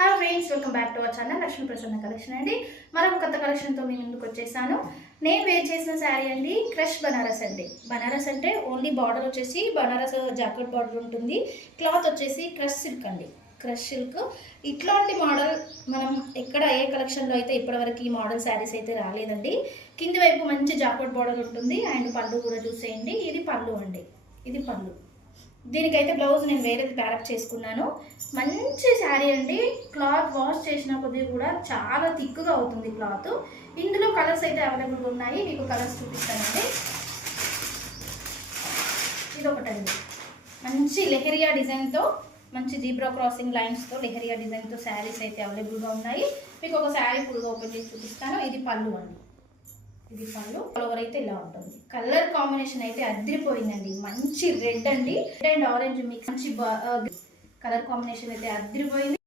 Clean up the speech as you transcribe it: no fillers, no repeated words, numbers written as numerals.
Hi friends, welcome back to our channel Lakshmi Prasanna collection అండి. మరొక కొత్త కలెక్షన్తో మీ ముందుకు వచ్చేసాను. నేను వేర్ చేసిన శారీ అండి క్రష్ బనారస్ అండి. బనారస్ అంటే ఓన్లీ బార్డర్ వచ్చేసి బనారస్ జాకెట్ బార్డర్ ఉంటుంది. క్లాత్ వచ్చేసి క్రష్ సిల్క్ అండి. క్రష్ సిల్క్ ఇట్లాంటి మోడల్ మనం ఎక్కడ ఏ కలెక్షన్లో అయితే ఇప్పటివరకు ఈ మోడల్ శారీస్ అయితే రాలేదండి. కింది వైపు మంచి జాకెట్ బార్డర్ ఉంటుంది అండ్ పళ్ళు కూడా చూసేయండి. ఇది పళ్ళు అండి, ఇది పళ్ళు. దీనికైతే బ్లౌజ్ నేను వేరేది ప్యారప్ చేసుకున్నాను. మంచి శారీ అండి. క్లాత్ వాష్ చేసిన కొద్ది కూడా చాలా థిక్గా అవుతుంది క్లాత్. ఇందులో కలర్స్ అయితే అవైలబుల్గా ఉన్నాయి. మీకు కలర్స్ చూపిస్తానండి. ఇది ఒకటండి, మంచి లెహరియా డిజైన్తో, మంచి జీబ్రా క్రాసింగ్ లైన్స్తో లెహరియా డిజైన్తో శారీస్ అయితే అవైలబుల్గా ఉన్నాయి. మీకు ఒక శారీ ఫుల్గా ఓపెన్ చేసి చూపిస్తాను. ఇది పళ్ళు అండి, ఇది పళ్ళు. ఫ్లవర్ అయితే ఇలా ఉంటుంది. కలర్ కాంబినేషన్ అయితే అదిరిపోయిందండి. మంచి రెడ్ అండి, రెడ్ అండ్ ఆరెంజ్ మిక్స్. మంచి కలర్ కాంబినేషన్ అయితే అదిరిపోయింది.